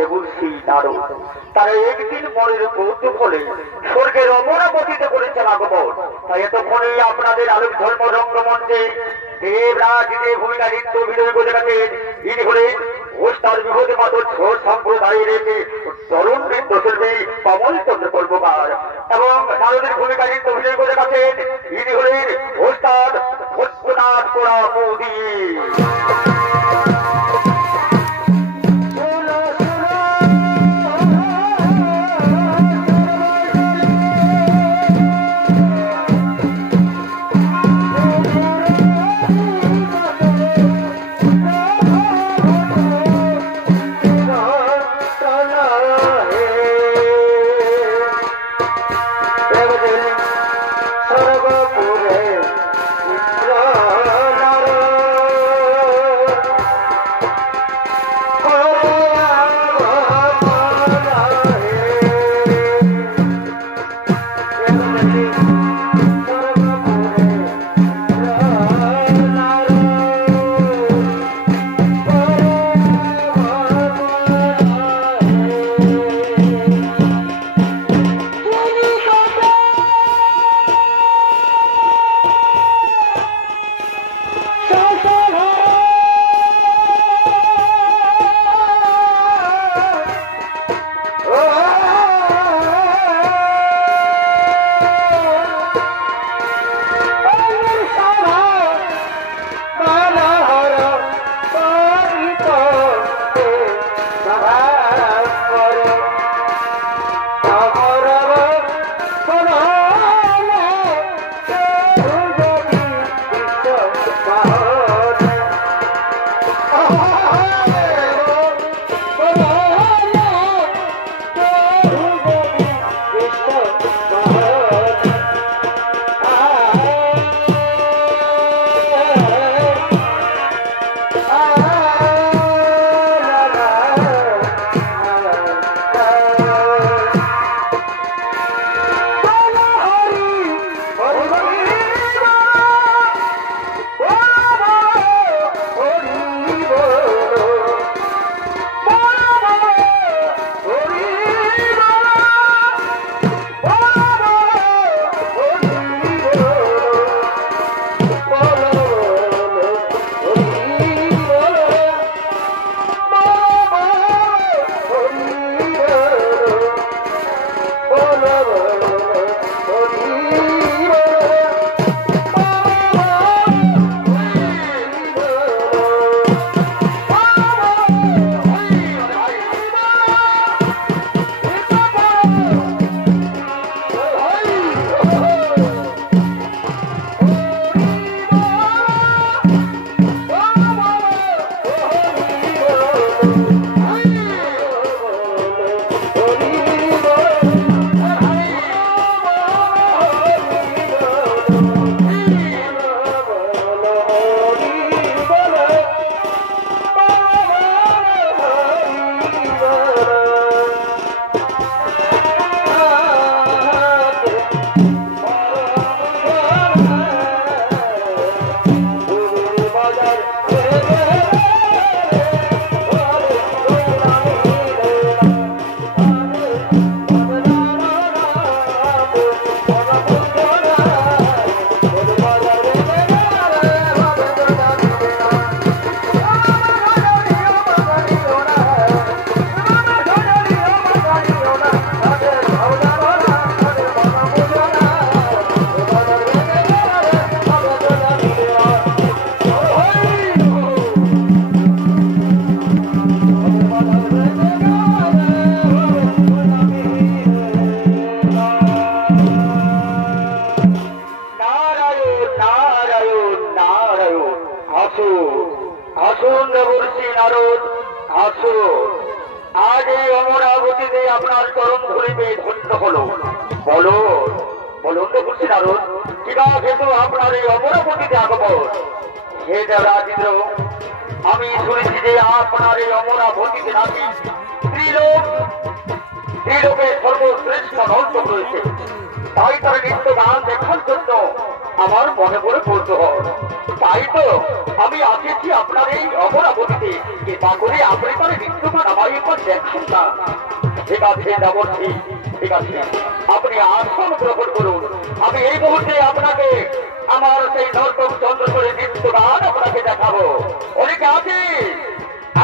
দেবর্ষি নারদ তারা একদিন মনের কৌতুক হলে স্বর্গের অমরাবতীতে করেছেন আগমন। তাই এতক্ষণে আপনাদের আলোক ধর্ম রঙ্গমঞ্চে দেবরাজ যে ভূমিকা নৃত্য বিজয় করে গেছেন ইনি হলেন ওস্তাদ বিভূতি মাধব ছোট সম্প্রদায়ের তরুণ নৃত্য শিল্পী কমল চন্দ্র কর্মকার এবং নারদের ভূমিকা নৃত্য বিজয় করে গেছেন ইনি হলেন ওস্তাদ ভোজনাথ কোড়া মোদী। আসুন দেবর্ষি নারদ আসুন, আজ এই অমরাবতীতে আপনার চরণ ধরিবে ধন্য হলো। বলো বলুন দেবর্ষি নারদ, ঠিক আছে তো আপনার এই অমরাবতীতে আগমন। হে দেবরাজেন্দ্র, আমি শুনেছি যে আপনার এই অমরাবতীতে নাকি ত্রিলোকে সর্বশ্রেষ্ঠ নর্তক রয়েছে, তাই তার নৃত্য গান দেখার জন্য আমার মনে করে পড়তে হয়। তাই তো আমি আসেছি আপনার এই অপরাবতীতে, কৃপা করে আপনি তার মৃত্যুমান আমার একবার দেখছেন না। ঠিক আছে যাবছি, ঠিক আছে, আপনি আসন গ্রহণ করুন। আমি এই মুহূর্তে আপনাকে আমার সেই নর্তক চন্দ্রপুরের নৃত্যগান আপনাকে দেখাবো। অনেকে আছে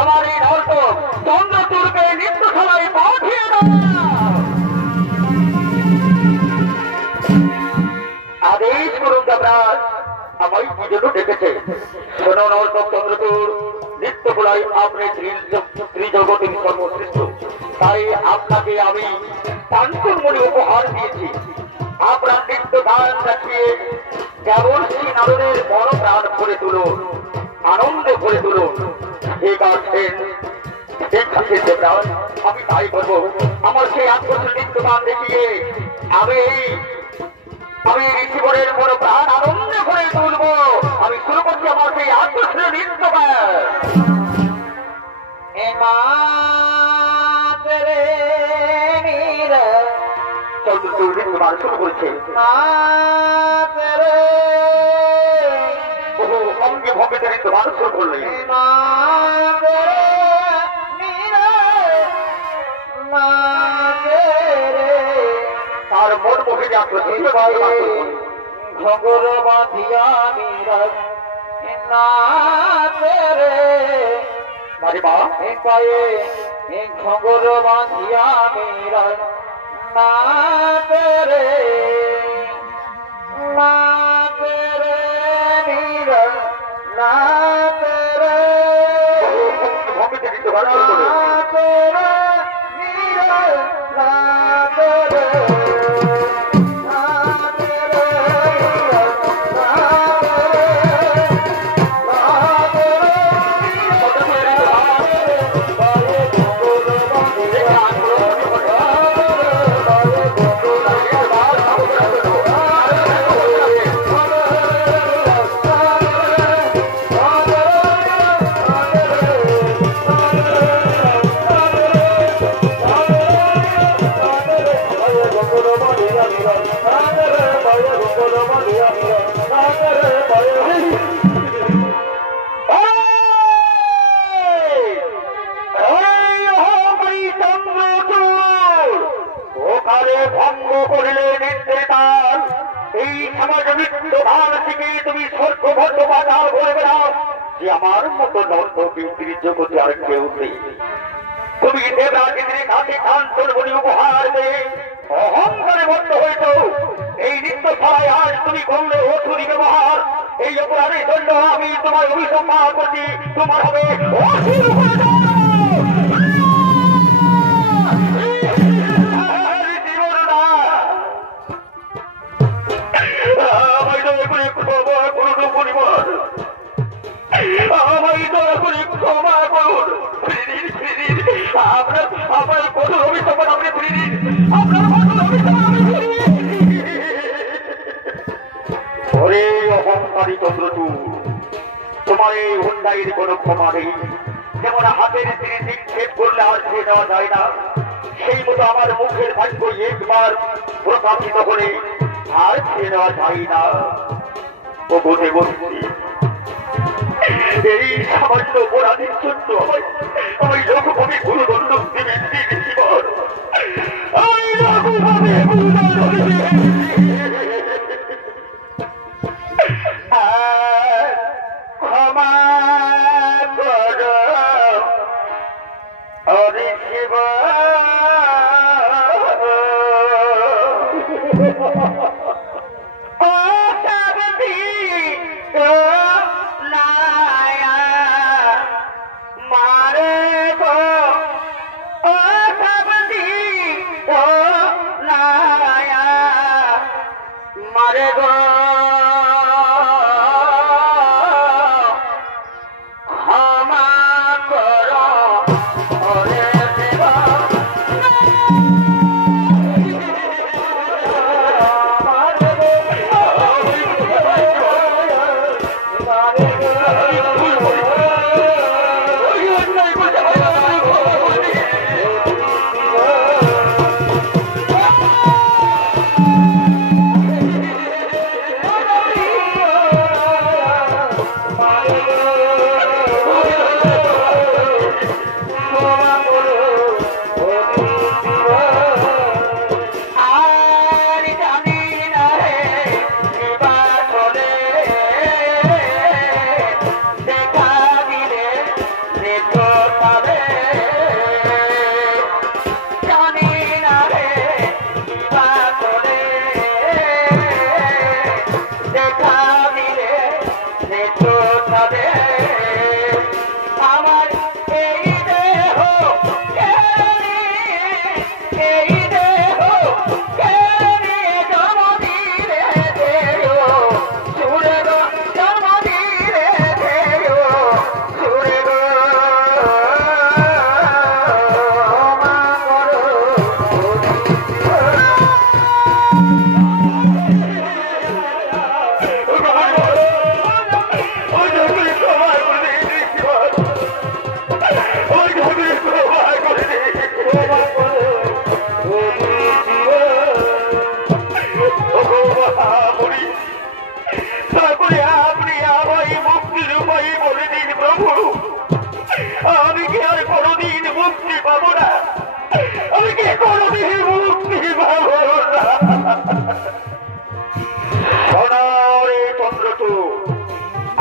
আমার এই নর্তক চন্দ্রচূড়কে নৃত্যশালায় পাঠিয়ে দাও। আদেশ করুন যমরাজ, আমায় কি জন্য ডেকেছে? শোনো নর্তক চন্দ্রচূড়, নৃত্যকলায় আপনি ত্রিজগতের সর্বশ্রেষ্ঠ, তাই আপনাকে আমি পাঞ্চমণি উপহার দিয়েছি। আপনার নৃত্য গান দেখিয়ে কেবল শ্রী নারদের মন প্রাণ ভরে তুলুন, আনন্দ ভরে তুলুন। ঠিক আছেন, ঠিক আছে দেবরাজ, আমি তাই করবো। আমার সেই আত্মীয় নৃত্য গান দেখিয়ে আমি ঋষিবরের মন প্রাণ আনন্দ ভরে তুলবো। আমি শুরু করছি আমার সেই আত্মীয় নৃত্য গান। চন্দ্রচূড় নৃত্যগান শুরু করেছে। বহু অঙ্গে ভঙ্গিতে নৃত্যগান শুরু করলেন। তার মন মুখে যাত্রা ঘগর বাঁধিয়া পায়ে ঘগর বাঁধিয়া মেরা না তেরে না তেরে নিরা না তেরে ভঙ্গিতে নৃত্যগান শুরু করলেন। ভঙ্গ করিলে নির্দেশান এই সমাজ নৃত্য ভান থেকে তুমি স্বর্গভদ্র বাধা বলবে না যে আমার মতো নর্তকী জগতে আর কেউ নেই। তুমি দেবরাজের ঘাটে কাঞ্চন বলি উপহার দেয় অহংকারে বন্ধ হয়েছ। এই নৃত্য ছাড়াই আজ তুমি করলে অসুরি ব্যবহার। এই অপরাধের জন্য আমি তোমার অভিসম্মান করছি, তোমার হবে অসুর। অহংকারী চন্দ্রচূড়, তোমার এই হুন্ডাইয়ের কোন ক্ষমা নেই। যেমন হাতের নিক্ষেপ করলে আর ছেড়ে দেওয়া যায় না, সেই মতো আমার মুখের ভাগ্য একবার প্রকাশিত হলে আর ছেড়ে দেওয়া যায় না। ও বোধে বলছি এই সামান্য অপরাধের জন্য আমি লঘুভাবে গুরুদণ্ড দেবেন জীবন, আমি লঘুভাবে ক্ষমা কর হরি শিব। ক্ষমা কর হরে শিব।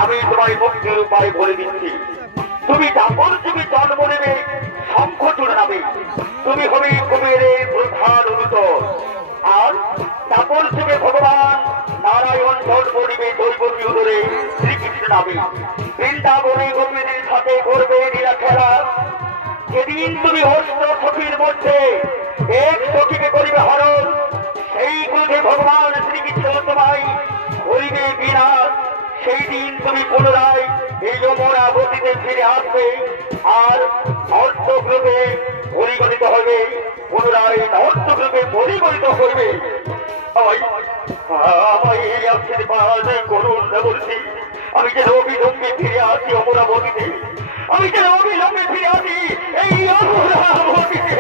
আমি তোমায় মুক্তির উপায় বলে দিচ্ছি। তুমি দাপর যুগে জন্ম নেবে, শঙ্খ চূড়াবে, তুমি হবে কুবেরের প্রধান অনুচর। আর দাপর যুগে ভগবান নারায়ণ জন্ম নেবে দৈবকী উদরে শ্রীকৃষ্ণ নামে। বৃন্দাবনে গোপীদের সাথে করবে লীলা খেলা। যেদিন তুমি অষ্ট সখীর মধ্যে এক সখীকে করিবে হরণ, সেই ক্রোধে ভগবান শ্রীকৃষ্ণ তোমায় করিবে বিনাশ। সেই দিন তুমি পুনরায় এই যমুনা গতিতে ফিরে আসবে আর নর্তগ্রুপে পরিগণিত হবে, পুনরায় নর্তগ্রুপে পরিগণিত করবে। আমায় এই আশীর্বাদ করুন বলছি, আমি যে অবিলম্বে ফিরে আসি অমরাবতীতে, আমি যে অবিলম্বে ফিরে আসি এই অমরাবতীতে।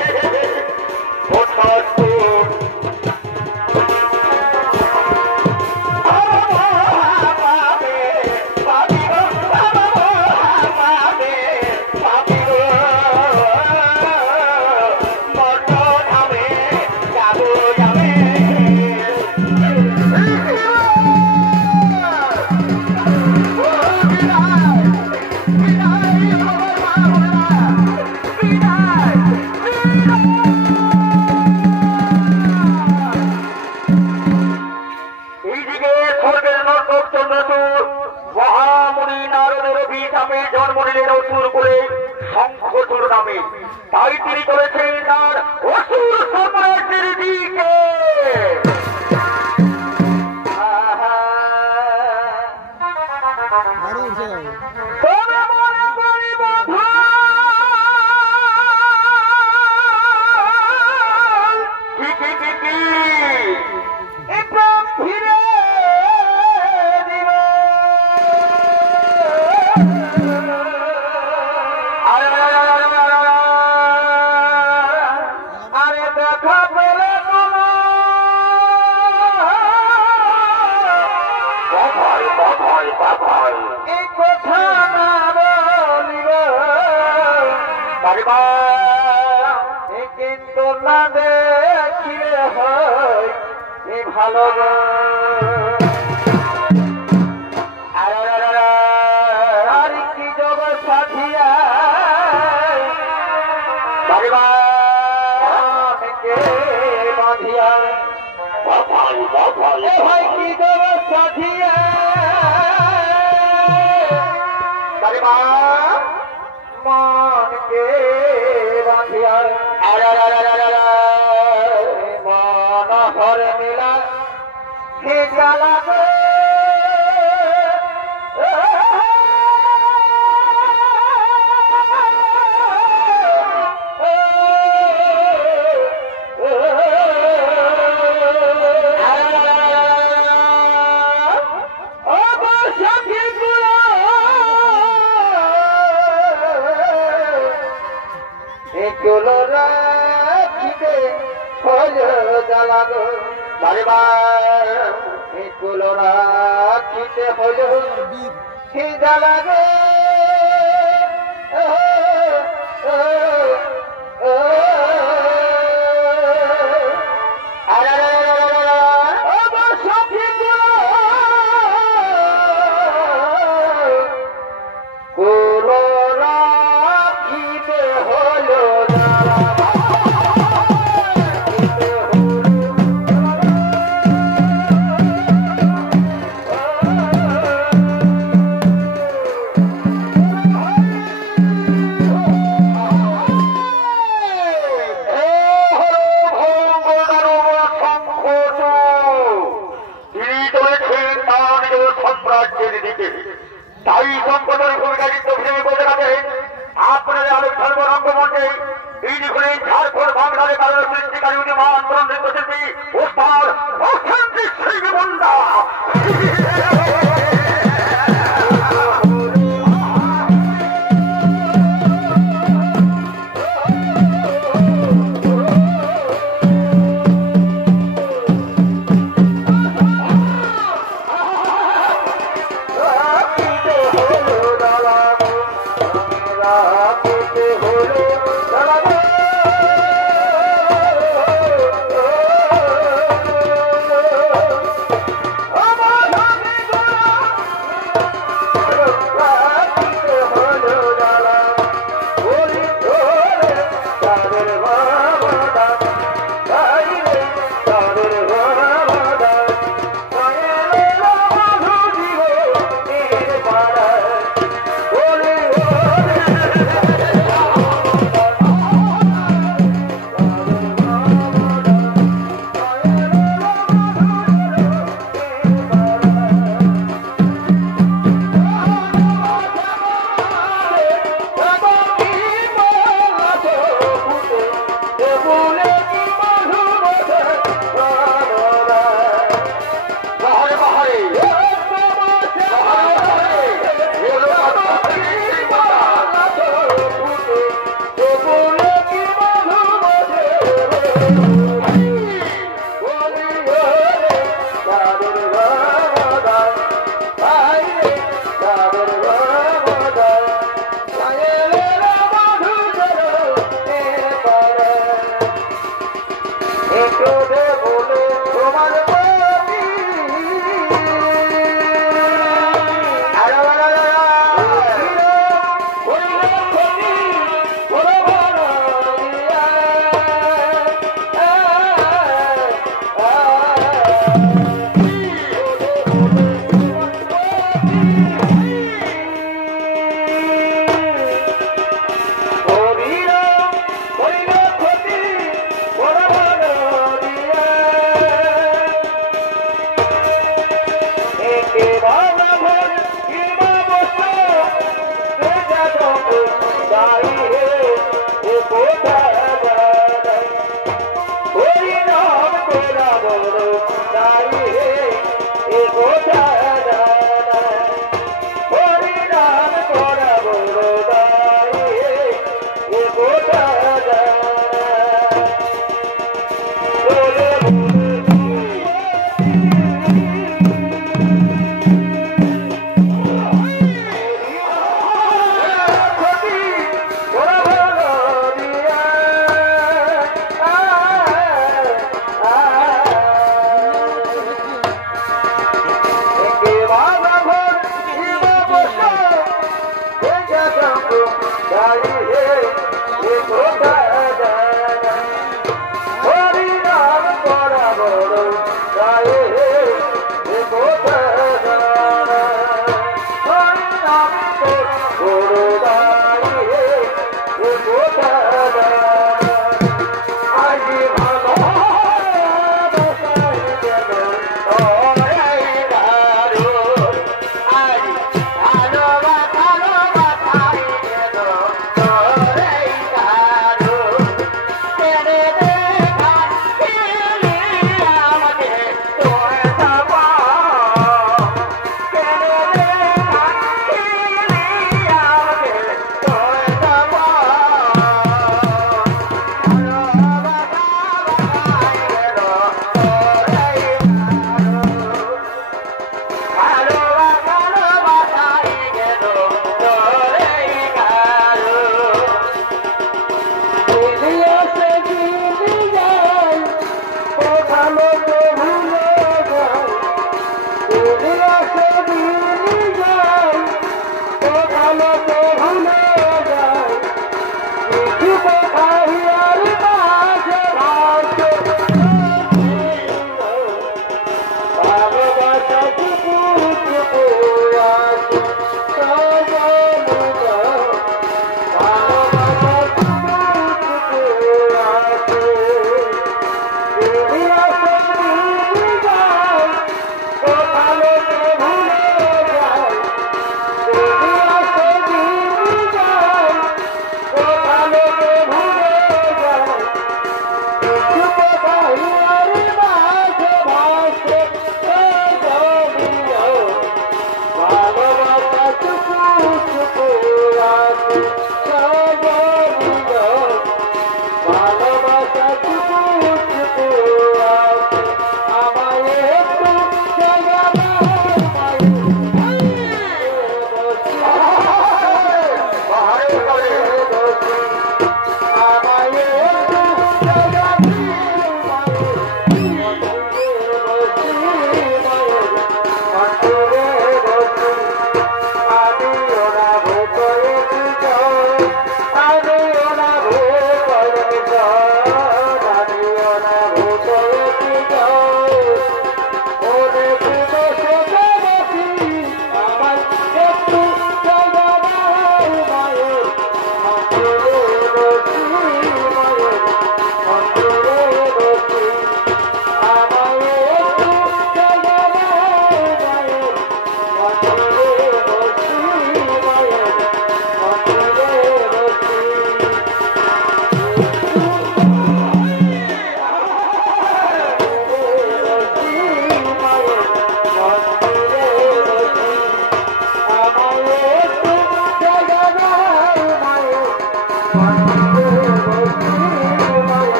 জন্ম নিলেন অসুর করে শঙ্খচূড় নামে, তাই তিনি করেছেন তার অসুর সম্রাটের দিকে। কিন্তু না দেখিলে হয় ভালো আর কি জগ সাধিয়া বাঁধিয়া ভাই কি জগ সাধিয়া মনকে বাঁধিয়া মন হরে মিলা হে জ্বালা রাখিতে হল জ্বালাগে কুল রাখিতে হল তাই সম্পদের ভূমিকা হিসেবে বলতে পারেন আপনাদের আলোক ধর্ম রঙ্গমঞ্চে তিনি হলেন ঝাড়খণ্ড বাংলার কারণ সৃষ্টিকারী উদীয়মান তরুণ নৃত্যশিল্পী ওস্তাদ অর্থনৈতিক শিল্পী বন্দা। la la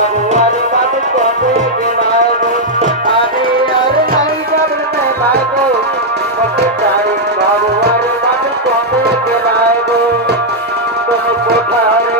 বাবু আর বাদ কবে গেলাগো আমি আর নাই যাব মেলাগো কবে যাই বাবু আর বাদ কবে গেলাগো কোন কোঠার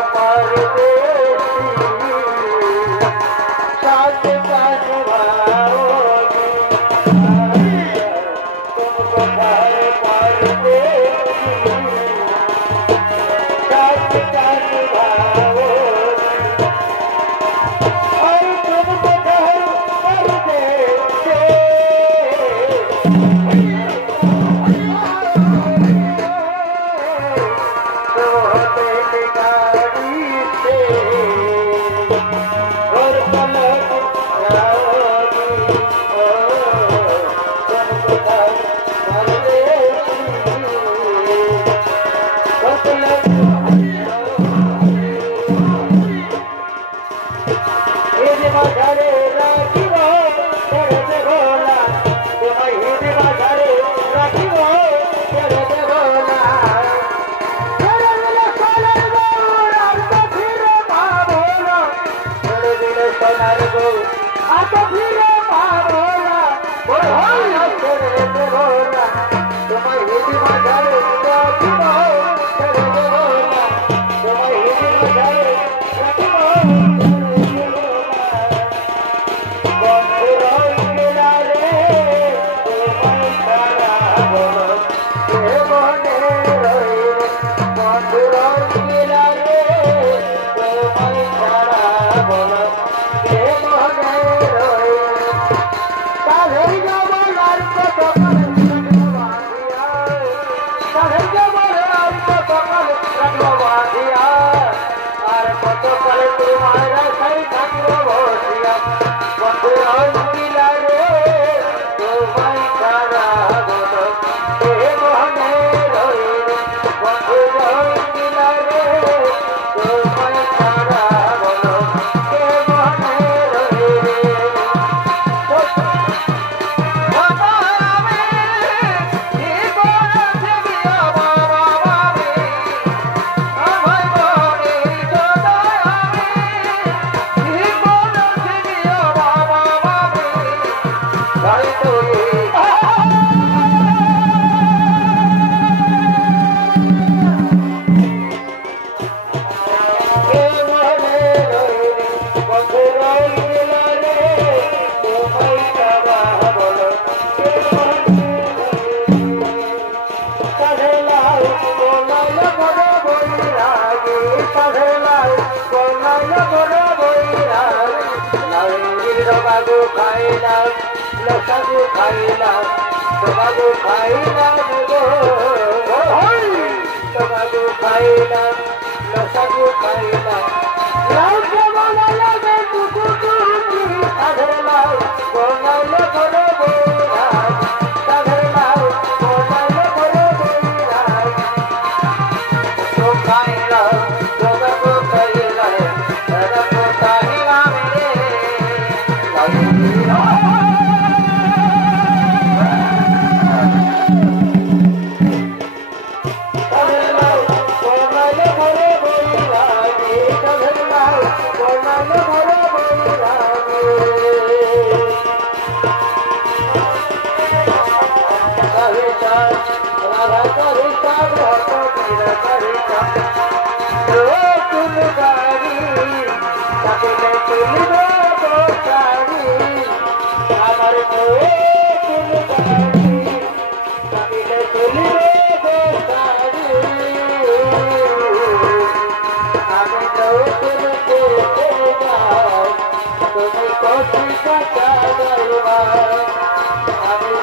পরদেশি সাথ কাজ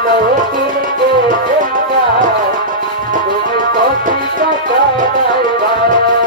ভাওগি কোন কোঠার পরদেশি সাথ কাজ ভাওগি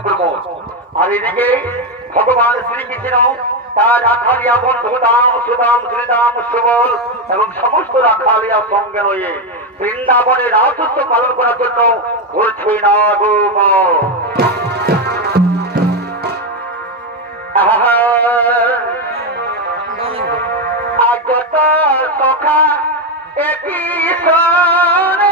আক্রমণ। আর এদিকে ভগবান শ্রীকৃষ্ণ তার রাখালিয়া বন্ধু দাম সুদাম শ্রীদাম সুবল এবং সমস্ত রাখালিয়া সঙ্গে রয়ে বৃন্দাবনে রাজত্ব পালন করার জন্য ঘুরছে না আগমন। আগত সখা একই সনে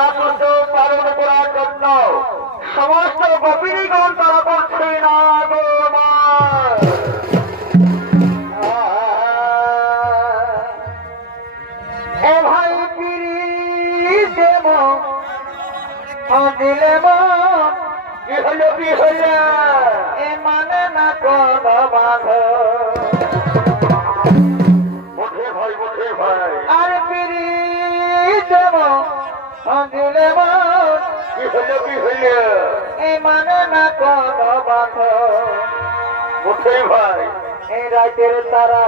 রাজত্ব পালন করার জন্য সমস্ত গোপিনীগণ তারা করছে না গো মা। এ ভাই পিড়ি দেব দিলে কি হলো কি হলো? এ মানে না কোন বাঁধ ওঠে ভাই ওঠে ভাই। আর পিড়ি দেব দিলে কি হলো কি হলো? এ মানে না কোন বাঁধ ওঠে ভাই। এই রাতের তারা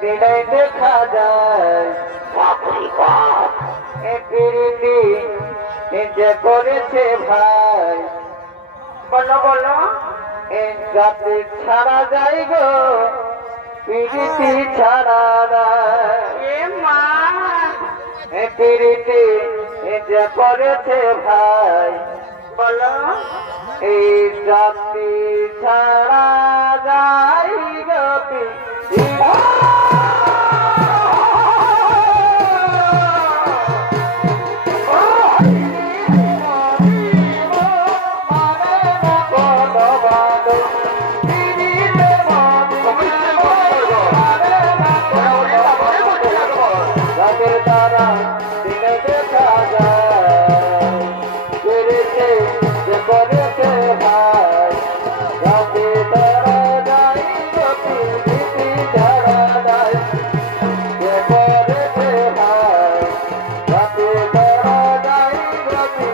দিনে দেখা যায় বাপরে বাপ। এ পিড়িটি যে করেছে ভাই বলো বলো। এ জাতি ছাড়া যাই গো পিড়িটি ছাড়া যায় এ মা। এ পিড়িটি যে করেছে ভাই বলো। এই জাতি ছাড়া যাই গো পিড়িটি তারা দিনে দেখা যায় পেরেছে যে করেছে ভাই রাতে তারা যাই গতি ছাড়া যায় যে করেছে ভাই রাতে তারা যাই গতি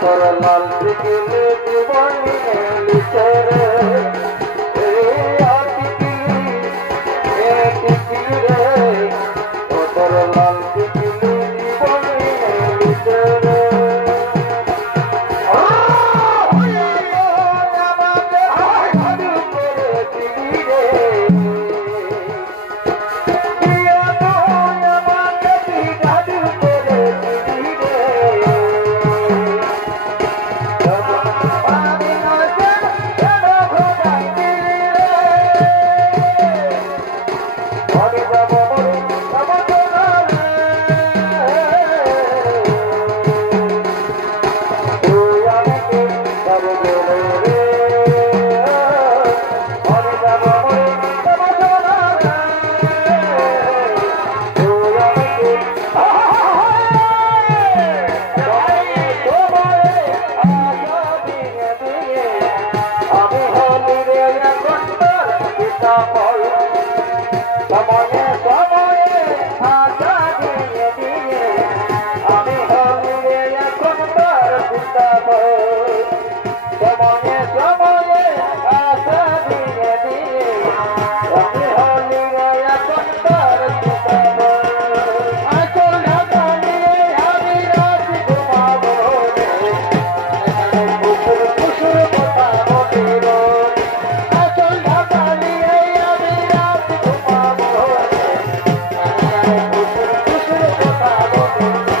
ছাড়া লাল টিকিলে জীবনী লিখে রে টিকিলি রে তোর লাল টিকিলি জীবনী লিখে রে সময়ে সময়ে আশা দিয়ে দিয়ে আমি হলি রে এখন তার ঠিকানা আসল ঢাকা নিয়ে আমি রাত ঘুমাবো রে কুসুর কুসুর কথা বলিব আসল ঢাকা নিয়ে আমি রাত ঘুমাবো রে কুসুর কুসুর কথা বলিব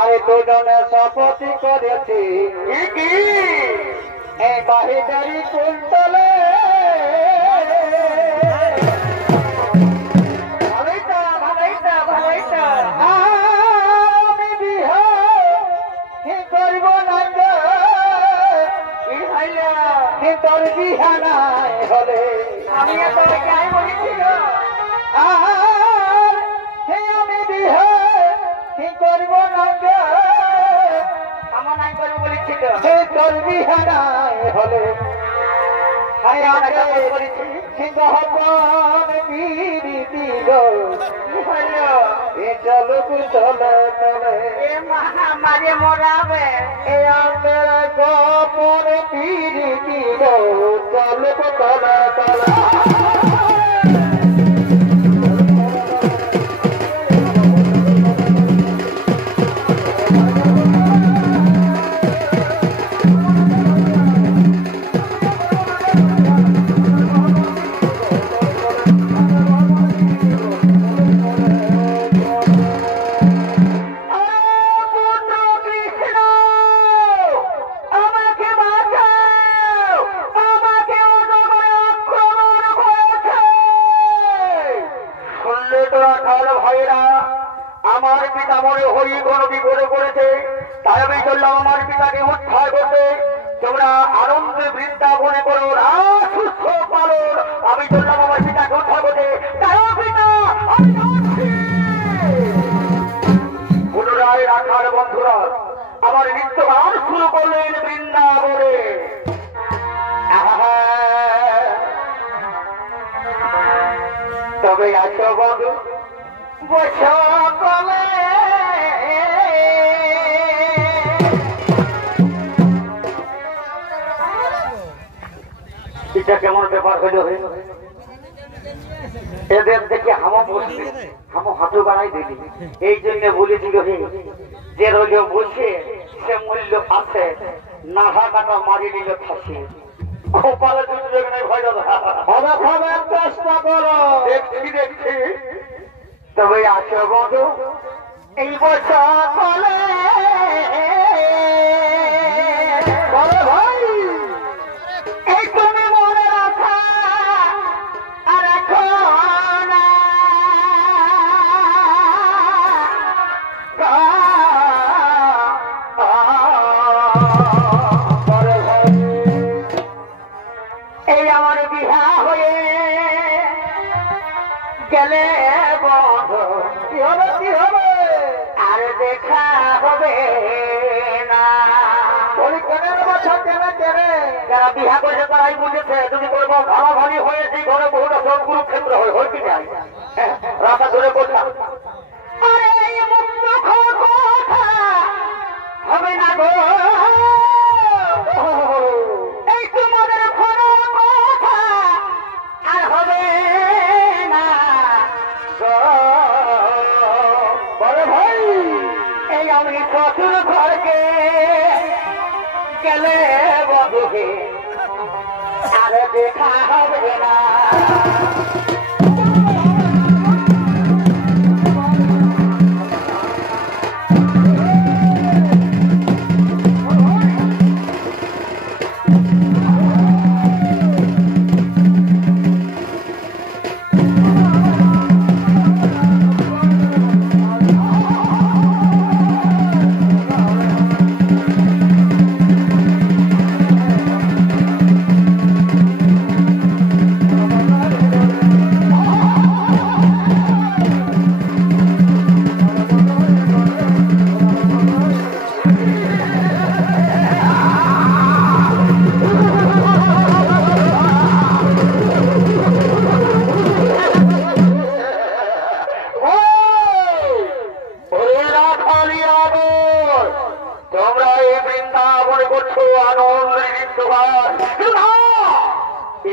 আরে দুজনে শপথি করেছি এই বাহিদারি কুলতলে আমি বিহা কি করব না তোর বিহা নাই হলে আমি আমি বিহা কি করব না আমার নাই করবো বলেছি তোর বিহা নাই হলে মারে মরাবে গোপন পিড়ি চলো তলা তলা হয়ে কোনো বিপদে পড়েছে, তাই আমি চললাম আমার পিতাকে উদ্ধার করতে। তোমরা আনন্দে বৃন্দাবনে করো, সুস্থ পালন। আমি চললাম আমার পিতাকে উদ্ধার করতে। পুনরায় রাখার বন্ধুরা আমার নৃত্য গান শুরু করলেন বৃন্দাবনে। তবে আছো বন্ধু বসো কলে, এটা কেমন ব্যাপার হইল? এদের দেখে হামো বসবে, হামো হাঁটু বাড়াই দিবি। এই জন্য বলেছিল যে রইল বসে সে মূল্য আছে, নাহা কাটা মারি নিল ফাঁসি। কপালে দুর্যোগ নেই ভয় চেষ্টা করো, দেখছি দেখছি। তবে আসো বন্ধু এই বছর বলে ভাই, এই তুমি মনে রাখা আর রাখো না, এই আমার বিহা হয়ে গেলে বন্ধু কি হবে কি হবে, আর দেখা হবে না। যারা বিহা করেছে তারাই বুঝেছে, যদি করবো ভাড়াভাড়ি হয়েছে ঘরে বহুটা সব কুরুক্ষেত্র হয় কি যায় রাস্তা ধরে কোথা হবে না গো, এই তোমাদের কথা আর হবে না গো। বড় ভাই এই আমি শ্বশুর ঘরকে গেলে বধুকে আর দেখা হবে না।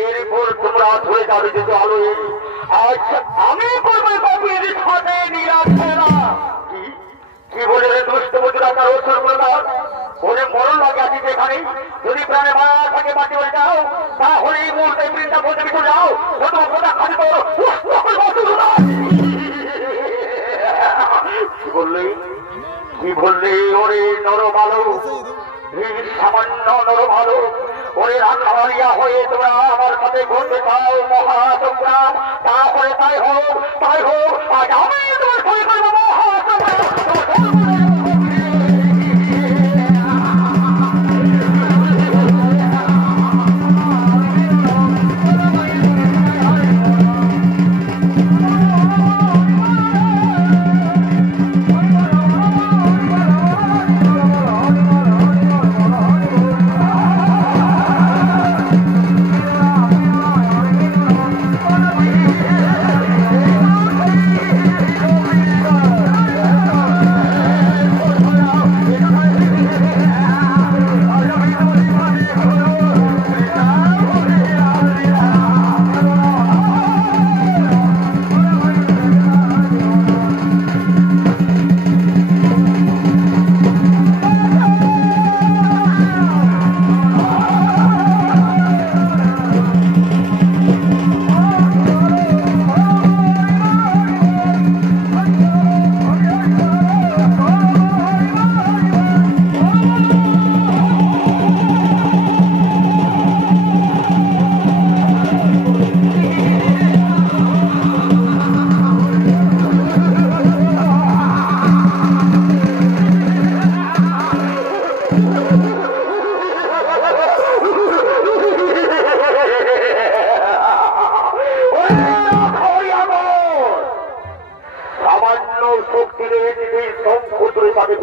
এরপর তোমরা ধরে যাবে যে আলো আচ্ছা আমি কি বলে রে দুষ্ট বন্ধুরা তার ওষুধ বলে দাও, বলে মরণ লাগে আছি যেখানে, যদি প্রাণে মারা থাকে বাঁচি হয়ে যাও, তাহলে এই মুহূর্তে বৃন্দা বলতে চলে যাও, খালি করো। কি বললে কি বললে ওরে নর ভালো, সামান্য নর ভালো, ওরে রাখালিয়া হয়ে তোমরা আমার সাথে ঘুরতে চাও মহাসংগ্রাম, তাহলে তাই হোক আজ আমি তোমার সাথে করবো মহাসংগ্রাম।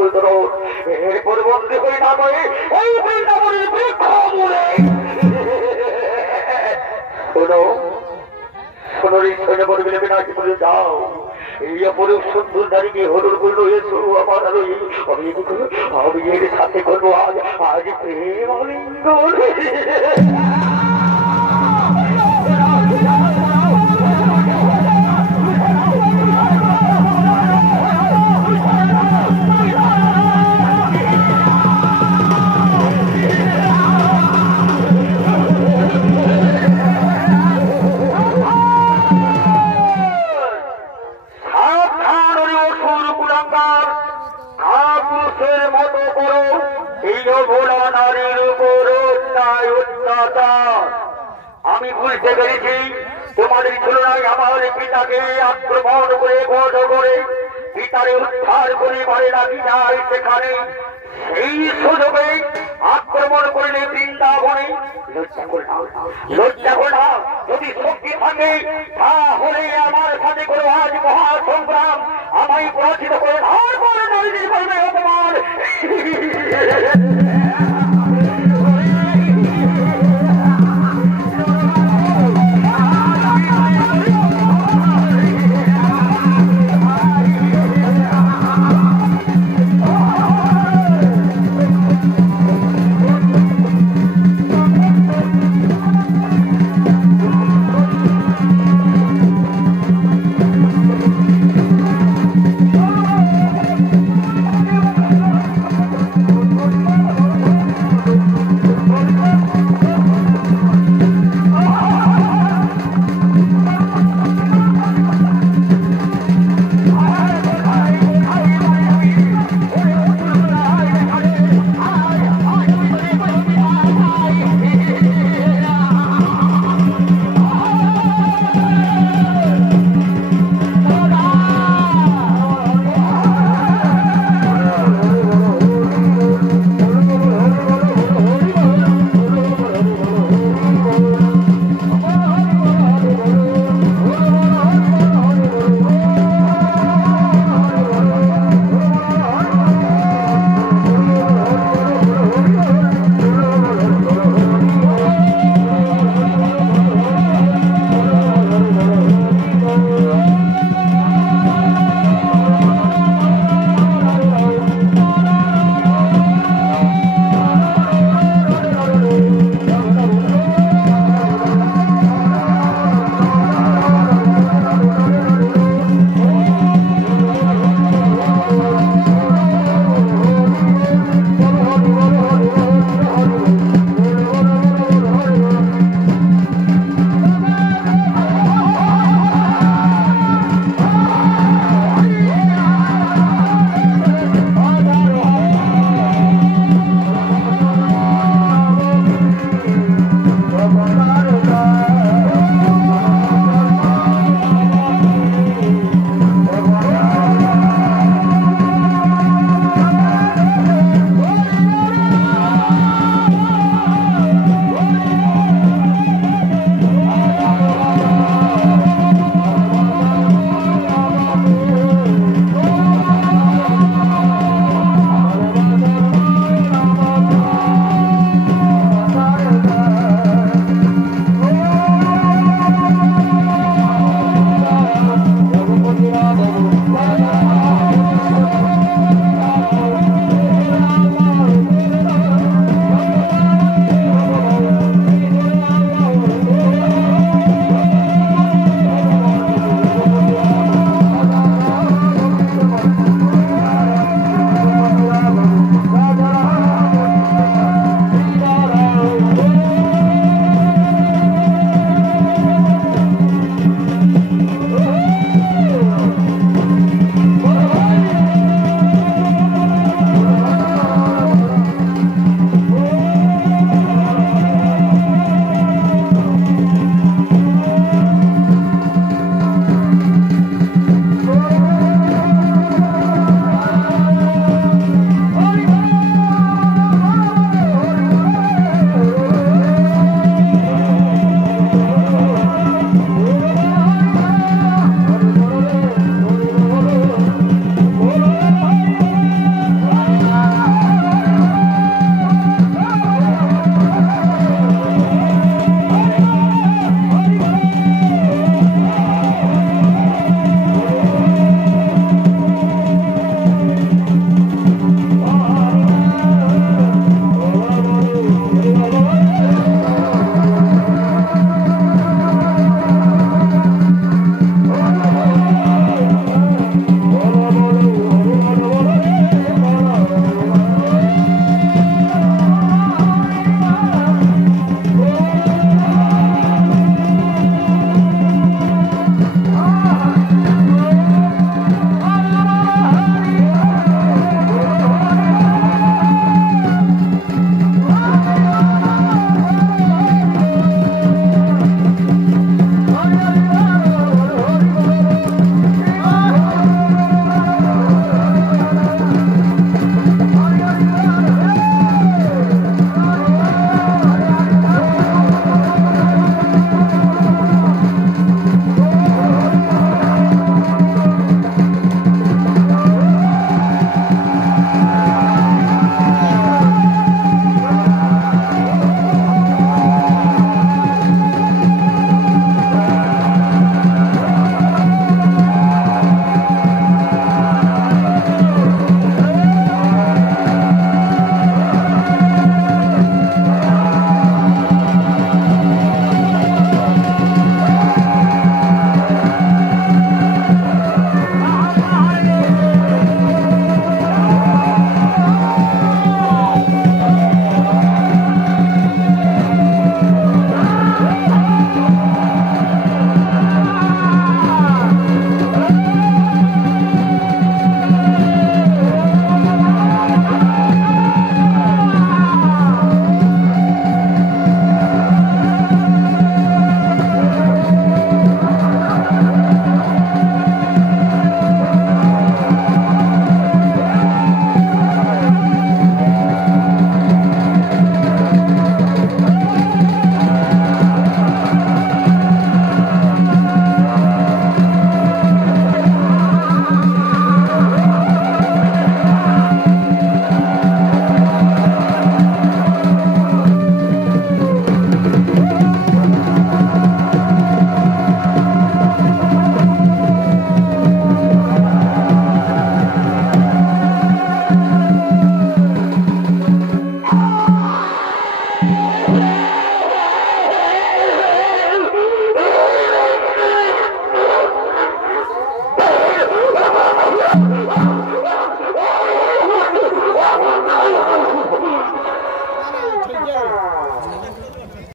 পুত্র এরপর বন্দী হয়ে না করে এই বৃন্দাবনের বৃক্ষ মূলে শোনো শোনো সৈন্য বলবে নাকি বলে যাও এই অপরূপ সুন্দর নারীকে হরুর করলো এসো আমার আমি এর সাথে করবো আজ আজ প্রেম আলিঙ্গন আমি বুঝতে পেরেছি তোমাদের তুলনায় আমার পিতাকে আক্রমণ করে বধ করে পিতারে উদ্ধার করে বাড়ি রাখি যায় সেখানে সেই সুযোগে আক্রমণ করলে বৃন্দাবনে লজ্জা করে না যদি শক্তি থাকে তাহলে আমার সাথে করে আজ মহাসংগ্রাম আমায় পরাজিত করে তারপরে নারীদের করবে অপমান